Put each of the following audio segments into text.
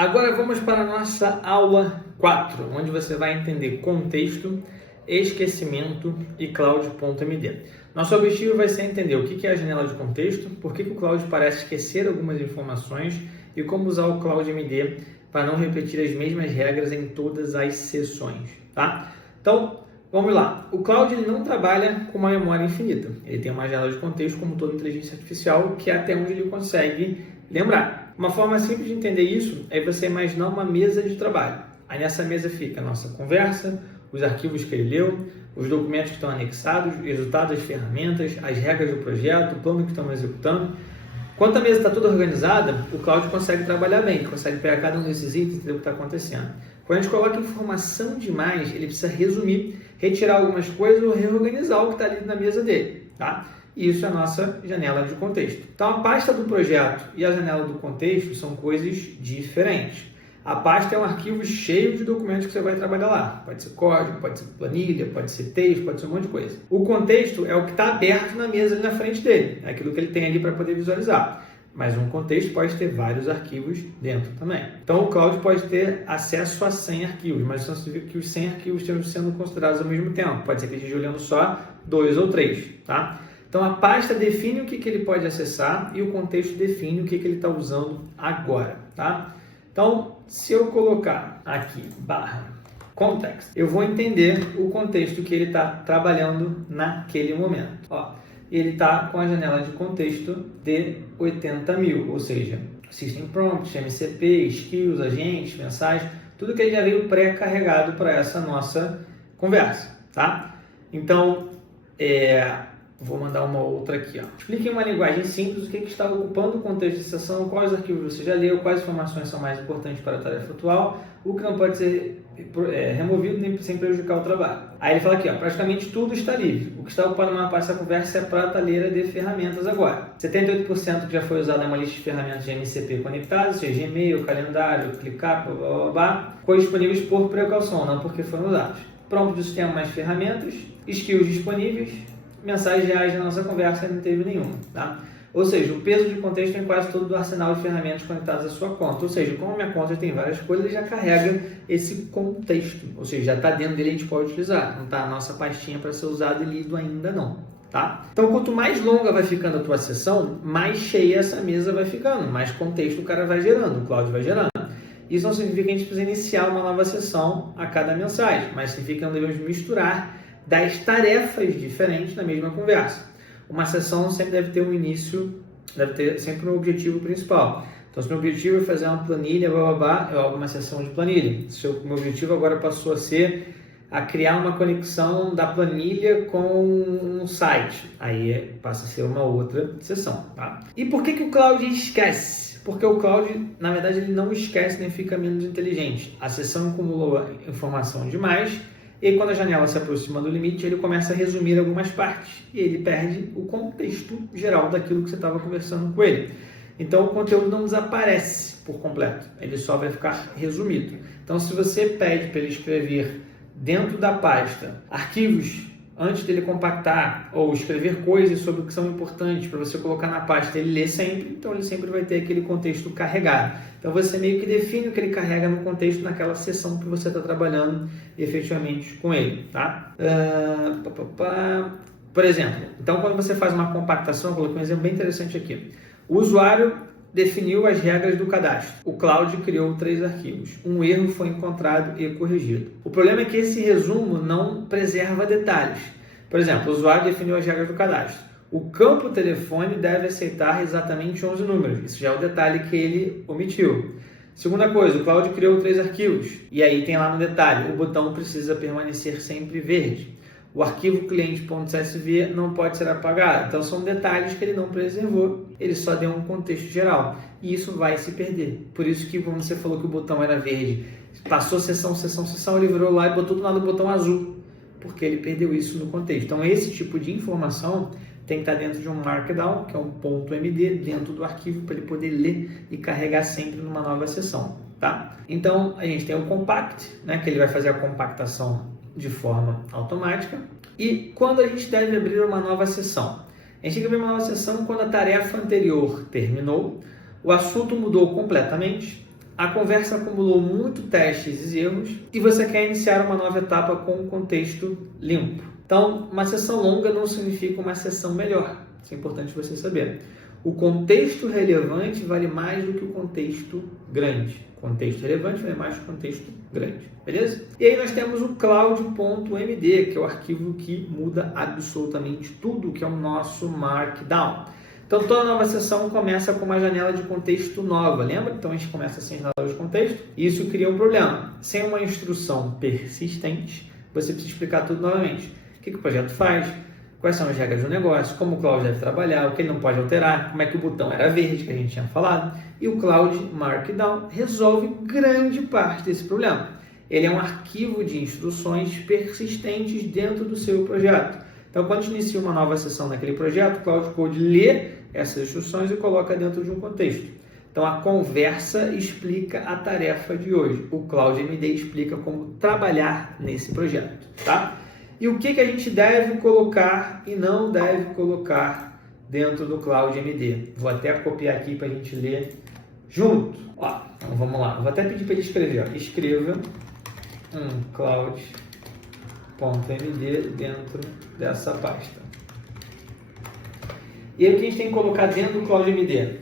Agora vamos para a nossa aula 4, onde você vai entender contexto, esquecimento e Cloud.md. Nosso objetivo vai ser entender o que é a janela de contexto, por que o Cloud parece esquecer algumas informações e como usar o Cloud.md para não repetir as mesmas regras em todas as sessões, tá? Então, vamos lá. O Cloud ele não trabalha com uma memória infinita. Ele tem uma janela de contexto, como toda inteligência artificial, que é até onde ele consegue lembrar. Uma forma simples de entender isso é você imaginar uma mesa de trabalho. Aí nessa mesa fica a nossa conversa, os arquivos que ele leu, os documentos que estão anexados, os resultados das ferramentas, as regras do projeto, o plano que estamos executando. Quando a mesa está toda organizada, o Cloud consegue trabalhar bem, consegue pegar cada um desses itens e entender o que está acontecendo. Quando a gente coloca informação demais, ele precisa resumir, retirar algumas coisas ou reorganizar o que está ali na mesa dele, tá? E isso é a nossa janela de contexto. Então, a pasta do projeto e a janela do contexto são coisas diferentes. A pasta é um arquivo cheio de documentos que você vai trabalhar lá. Pode ser código, pode ser planilha, pode ser texto, pode ser um monte de coisa. O contexto é o que está aberto na mesa ali na frente dele. É aquilo que ele tem ali para poder visualizar. Mas um contexto pode ter vários arquivos dentro também. Então, o Cloud pode ter acesso a 100 arquivos, mas isso não significa que os 100 arquivos estejam sendo considerados ao mesmo tempo. Pode ser que ele esteja olhando só 2 ou 3, tá? Então, a pasta define o que ele pode acessar e o contexto define o que ele está usando agora, tá? Então, se eu colocar aqui, /context, eu vou entender o contexto que ele está trabalhando naquele momento. Ó, ele está com a janela de contexto de 80.000, ou seja, System Prompts, MCP, Skills, agentes, mensagens, tudo que ele já veio pré-carregado para essa nossa conversa, tá? Então, vou mandar uma outra aqui. Ó. Explique em uma linguagem simples o que está ocupando o contexto de sessão, quais arquivos você já leu, quais informações são mais importantes para a tarefa atual, o que não pode ser removido nem sem prejudicar o trabalho. Aí ele fala aqui, ó, praticamente tudo está livre. O que está ocupando uma parte dessa conversa é a prateleira de ferramentas agora. 78% que já foi usado é uma lista de ferramentas de MCP conectadas, ou seja, Gmail, calendário, ClickUp, blá, blá, blá, coisas disponíveis por precaução, não porque foram usados. Prompt do sistema mais ferramentas, skills disponíveis, mensagens reais na nossa conversa não teve nenhuma, tá? Ou seja, o peso de contexto em quase todo o arsenal de ferramentas conectadas à sua conta. Ou seja, como a minha conta tem várias coisas, ele já carrega esse contexto. Ou seja, já está dentro dele, a gente pode utilizar. Não está a nossa pastinha para ser usado e lido ainda não, tá? Então, quanto mais longa vai ficando a tua sessão, mais cheia essa mesa vai ficando, mais contexto o cara vai gerando, o Cloud vai gerando. Isso não significa que a gente precisa iniciar uma nova sessão a cada mensagem, mas significa que não devemos misturar 10 tarefas diferentes na mesma conversa. Uma sessão sempre deve ter um início, deve ter sempre um objetivo principal. Então, se o meu objetivo é fazer uma planilha, eu abro uma sessão de planilha. Se o meu objetivo agora passou a ser a criar uma conexão da planilha com um site, aí passa a ser uma outra sessão, tá? E por que o Cloud esquece? Porque o Cloud, na verdade, ele não esquece nem fica menos inteligente. A sessão acumulou informação demais. E quando a janela se aproxima do limite, ele começa a resumir algumas partes e ele perde o contexto geral daquilo que você estava conversando com ele. Então, o conteúdo não desaparece por completo, ele só vai ficar resumido. Então, se você pede para ele escrever dentro da pasta arquivos antes dele compactar ou escrever coisas sobre o que são importantes para você colocar na pasta, ele lê sempre, então ele sempre vai ter aquele contexto carregado. Então você meio que define o que ele carrega no contexto naquela sessão que você está trabalhando efetivamente com ele, tá? Por exemplo, então quando você faz uma compactação, eu coloquei um exemplo bem interessante aqui. O usuário definiu as regras do cadastro. O Cloud criou 3 arquivos. Um erro foi encontrado e corrigido. O problema é que esse resumo não preserva detalhes. Por exemplo, o usuário definiu as regras do cadastro. O campo telefone deve aceitar exatamente 11 números. Isso já é o detalhe que ele omitiu. Segunda coisa, o Cloud criou 3 arquivos. E aí tem lá no detalhe, o botão precisa permanecer sempre verde. O arquivo cliente.csv não pode ser apagado. Então, são detalhes que ele não preservou. Ele só deu um contexto geral. E isso vai se perder. Por isso que, quando você falou que o botão era verde, passou sessão, ele virou lá e botou do lado do botão azul. Porque ele perdeu isso no contexto. Então, esse tipo de informação tem que estar dentro de um Markdown, que é um .md, dentro do arquivo, para ele poder ler e carregar sempre numa nova sessão. Tá? Então, a gente tem o Compact, né, que ele vai fazer a compactação de forma automática. E quando a gente deve abrir uma nova sessão? A gente tem que abrir uma nova sessão quando a tarefa anterior terminou, o assunto mudou completamente, A conversa acumulou muito testes e erros e você quer iniciar uma nova etapa com um contexto limpo. Então, uma sessão longa não significa uma sessão melhor. Isso é importante você saber. O contexto relevante vale mais do que o contexto grande. O contexto relevante vale mais do que o contexto grande. Beleza? E aí nós temos o cloud.md, que é o arquivo que muda absolutamente tudo, que é o nosso Markdown. Então, toda nova sessão começa com uma janela de contexto nova, lembra? Então, a gente começa sem janela de contexto e isso cria um problema. Sem uma instrução persistente, você precisa explicar tudo novamente. O que o projeto faz? Quais são as regras do negócio? Como o Cloud deve trabalhar? O que ele não pode alterar? Como é que o botão era verde, que a gente tinha falado? E o Cloud Markdown resolve grande parte desse problema. Ele é um arquivo de instruções persistentes dentro do seu projeto. Então, quando a gente inicia uma nova sessão naquele projeto, o Cloud Code lê essas instruções e coloca dentro de um contexto. Então, a conversa explica a tarefa de hoje. O Cloud MD explica como trabalhar nesse projeto, tá? E o que a gente deve colocar e não deve colocar dentro do Cloud MD. Vou até copiar aqui para a gente ler junto. Ó, então vamos lá. Vou até pedir para ele escrever. Ó. Escreva um Cloud.md dentro dessa pasta. E aí o que a gente tem que colocar dentro do Cloud MD?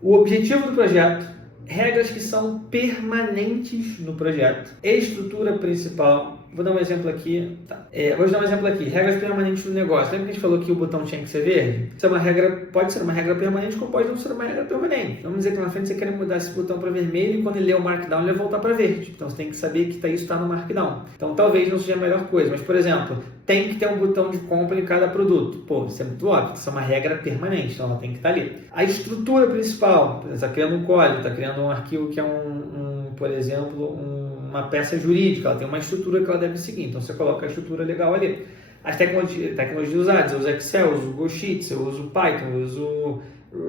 O objetivo do projeto, regras que são permanentes no projeto, estrutura principal. Vou dar um exemplo aqui. Tá. Vou dar um exemplo aqui. Regras permanentes do negócio. Lembra que a gente falou que o botão tinha que ser verde? Isso é uma regra, pode ser uma regra permanente, como pode não ser uma regra permanente. Vamos dizer que na frente você quer mudar esse botão para vermelho e quando ele lê o Markdown ele vai voltar para verde. Então você tem que saber que isso está no Markdown. Então talvez não seja a melhor coisa, mas por exemplo, tem que ter um botão de compra em cada produto. Pô, isso é muito óbvio, isso é uma regra permanente, então ela tem que estar ali. A estrutura principal, você está criando um código, está criando um arquivo que é por exemplo, uma peça jurídica, ela tem uma estrutura que ela deve seguir, então você coloca a estrutura legal ali. As tecnologias usadas, eu uso Excel, eu uso Google Sheets, eu uso Python, eu uso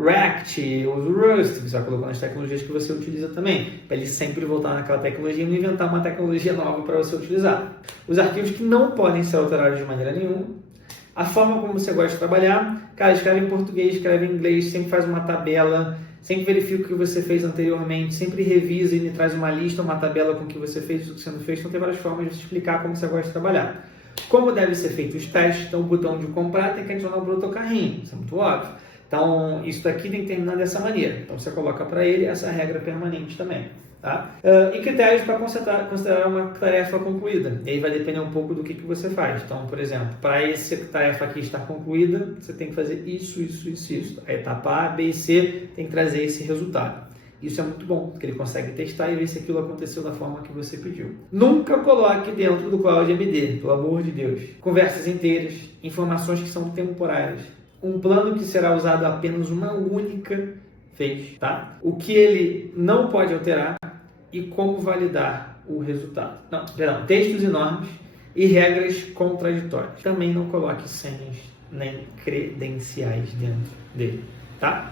React, eu uso Rust, você vai colocando as tecnologias que você utiliza também, para ele sempre voltar naquela tecnologia e não inventar uma tecnologia nova para você utilizar. Os arquivos que não podem ser alterados de maneira nenhuma, a forma como você gosta de trabalhar, cara, escreve em português, escreve em inglês, sempre faz uma tabela, sempre verifica o que você fez anteriormente, sempre revisa e me traz uma lista, uma tabela com o que você fez e o que você não fez. Então tem várias formas de explicar como você gosta de trabalhar. Como devem ser feitos os testes, então o botão de comprar tem que adicionar para o teu carrinho, isso é muito óbvio. Então isso daqui tem que terminar dessa maneira. Então você coloca para ele essa regra permanente também. Tá? E critérios para considerar uma tarefa concluída. E aí vai depender um pouco do que você faz. Então, por exemplo, para essa tarefa aqui estar concluída, você tem que fazer isso. A etapa A, B e C tem que trazer esse resultado. Isso é muito bom, porque ele consegue testar e ver se aquilo aconteceu da forma que você pediu. Nunca coloque dentro do Cloud MD, pelo amor de Deus. Conversas inteiras, informações que são temporárias. Um plano que será usado apenas uma única vez. Tá? O que ele não pode alterar e como validar o resultado. Textos enormes e regras contraditórias. Também não coloque senhas nem credenciais dentro dele, tá?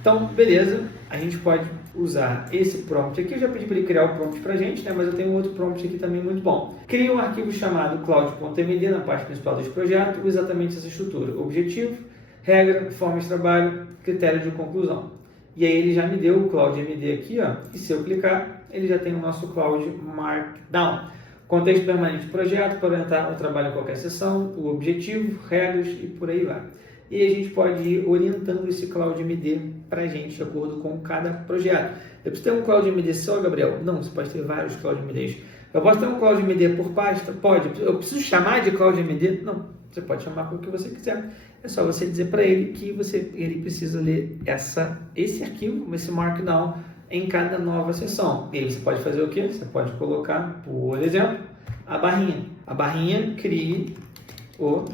Então, beleza, a gente pode usar esse prompt aqui. Eu já pedi para ele criar o prompt para a gente, né? Mas eu tenho um outro prompt aqui também muito bom. Cria um arquivo chamado cloud.md na parte principal desse projeto, com exatamente essa estrutura. Objetivo, regra, forma de trabalho, critério de conclusão. E aí ele já me deu o Cloud MD aqui, ó, e se eu clicar, ele já tem o nosso Cloud Markdown. Contexto permanente do projeto, para orientar o trabalho em qualquer sessão, o objetivo, regras e por aí vai. E aí a gente pode ir orientando esse Cloud MD para a gente, de acordo com cada projeto. Eu preciso ter um Cloud MD só, Gabriel? Não, você pode ter vários Cloud MDs. Eu posso ter um Cloud MD por pasta? Pode. Eu preciso chamar de Cloud MD? Não. Você pode chamar com o que você quiser. É só você dizer para ele que ele precisa ler esse arquivo, esse Markdown, em cada nova sessão. E aí você pode fazer o quê? Você pode colocar, por exemplo, a barrinha. A barrinha crie o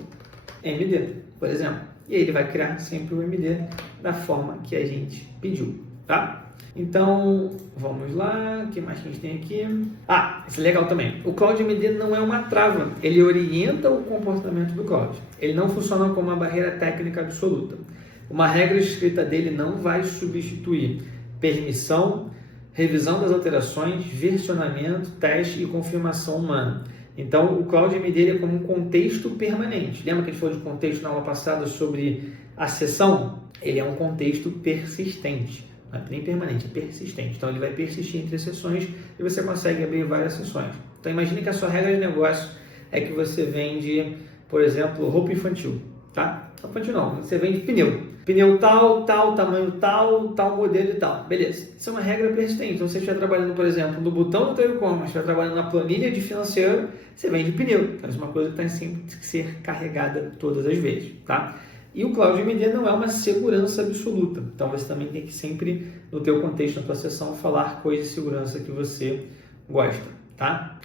MD, por exemplo. E aí ele vai criar sempre o MD da forma que a gente pediu, tá? Então, vamos lá, o que mais que a gente tem aqui? Isso é legal também. O Cloud MD não é uma trava, ele orienta o comportamento do Cloud. Ele não funciona como uma barreira técnica absoluta. Uma regra escrita dele não vai substituir permissão, revisão das alterações, versionamento, teste e confirmação humana. Então, o Cloud MD é como um contexto permanente. Lembra que a gente falou de contexto na aula passada sobre a sessão? Ele é um contexto persistente. não é nem permanente, é persistente. Então ele vai persistir entre sessões e você consegue abrir várias sessões. Então imagine que a sua regra de negócio é que você vende, por exemplo, roupa infantil, tá? Infantil não, você vende pneu. Pneu tal, tamanho tal modelo e tal. Beleza. Isso é uma regra persistente. Então, se você estiver trabalhando, por exemplo, no botão do teu e-commerce, estiver trabalhando na planilha de financeiro, você vende pneu. Então, isso é uma coisa que tem sempre que ser carregada todas as vezes, tá? E o Cloud MD não é uma segurança absoluta. Então, você também tem que sempre, no teu contexto, na tua sessão, falar coisas de segurança que você gosta, tá?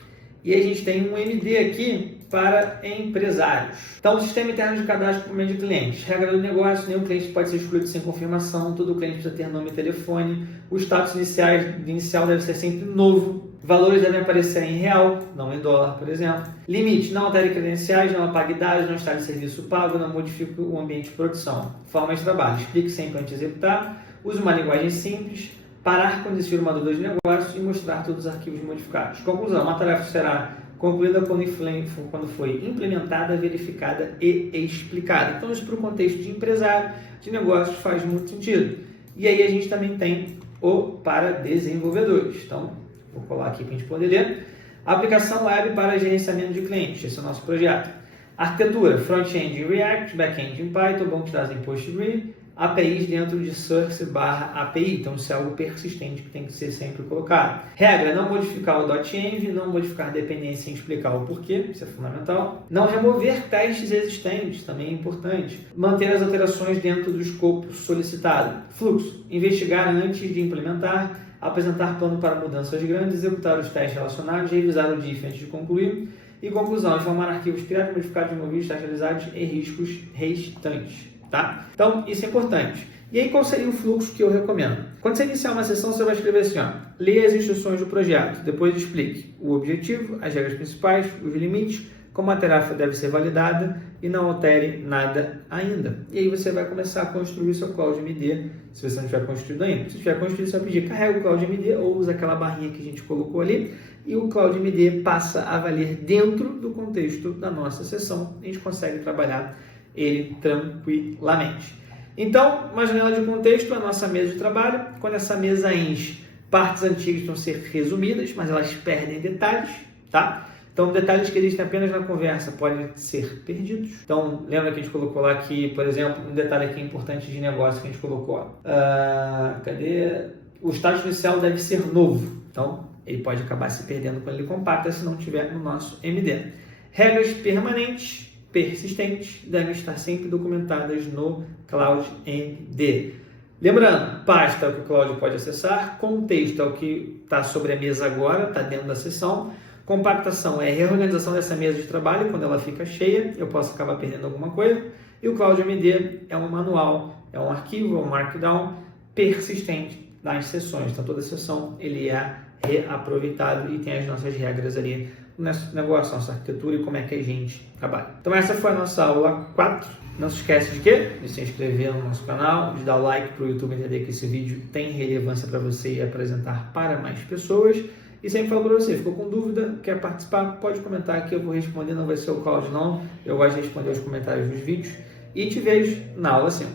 E a gente tem um MD aqui para empresários. Então, o sistema interno de cadastro por meio de clientes. Regra do negócio, nenhum cliente pode ser excluído sem confirmação, todo cliente precisa ter nome e telefone, o status inicial deve ser sempre novo, valores devem aparecer em real, não em dólar, por exemplo. Limite, não altere credenciais, não apague dados, não instale serviço pago, não modifique o ambiente de produção. Forma de trabalho, explique sempre antes de executar, use uma linguagem simples, parar quando existir uma dúvida de negócio e mostrar todos os arquivos modificados. Conclusão, uma tarefa será concluída quando foi implementada, verificada e explicada. Então, isso para o contexto de empresário, de negócios, faz muito sentido. E aí a gente também tem o para desenvolvedores. Então, vou colar aqui para a gente poder ler. Aplicação web para gerenciamento de clientes. Esse é o nosso projeto. Arquitetura, front-end em React, back-end em Python, banco de dados em PostgreSQL, APIs dentro de Source/API, então isso é algo persistente que tem que ser sempre colocado. Regra, não modificar o .env, não modificar dependência sem explicar o porquê, isso é fundamental. Não remover testes existentes, também é importante. Manter as alterações dentro do escopo solicitado. Fluxo, investigar antes de implementar, apresentar plano para mudanças grandes, executar os testes relacionados, revisar o diff antes de concluir. E conclusão, informar arquivos criados, modificados, removidos, testes realizados e riscos restantes. Tá? Então, isso é importante. E aí, qual seria o fluxo que eu recomendo? Quando você iniciar uma sessão, você vai escrever assim, ó, leia as instruções do projeto, depois explique o objetivo, as regras principais, os limites, como a tarefa deve ser validada e não altere nada ainda. E aí você vai começar a construir seu Cloud MD, se você não tiver construído ainda. Se tiver construído, você vai pedir, carrega o Cloud MD ou usa aquela barrinha que a gente colocou ali e o Cloud MD passa a valer dentro do contexto da nossa sessão. A gente consegue trabalhar ele tranquilamente. Então, uma janela de contexto, a nossa mesa de trabalho. Quando essa mesa enche, partes antigas vão ser resumidas, mas elas perdem detalhes, tá? Então, detalhes que existem apenas na conversa podem ser perdidos. Então, lembra que a gente colocou lá aqui, por exemplo, um detalhe aqui importante de negócio que a gente colocou. Cadê? O status inicial deve ser novo. Então, ele pode acabar se perdendo quando ele compacta se não tiver no nosso MD. Regras permanentes, persistentes, devem estar sempre documentadas no Cloud MD. Lembrando, pasta é o que o Cloud pode acessar, contexto é o que está sobre a mesa agora, está dentro da sessão, compactação é a reorganização dessa mesa de trabalho, quando ela fica cheia, eu posso acabar perdendo alguma coisa, e o Cloud MD é um manual, é um arquivo, é um markdown persistente nas sessões. Então, toda sessão ele é reaproveitado e tem as nossas regras ali no nosso negócio, nossa arquitetura e como é que a gente trabalha. Então essa foi a nossa aula 4. Não se esquece de quê? De se inscrever no nosso canal, de dar o like para o YouTube entender que esse vídeo tem relevância para você e apresentar para mais pessoas. E sempre falo para você, ficou com dúvida, quer participar, pode comentar que eu vou responder, não vai ser o Cláudio não, eu gosto de responder os comentários dos vídeos. E te vejo na aula 5.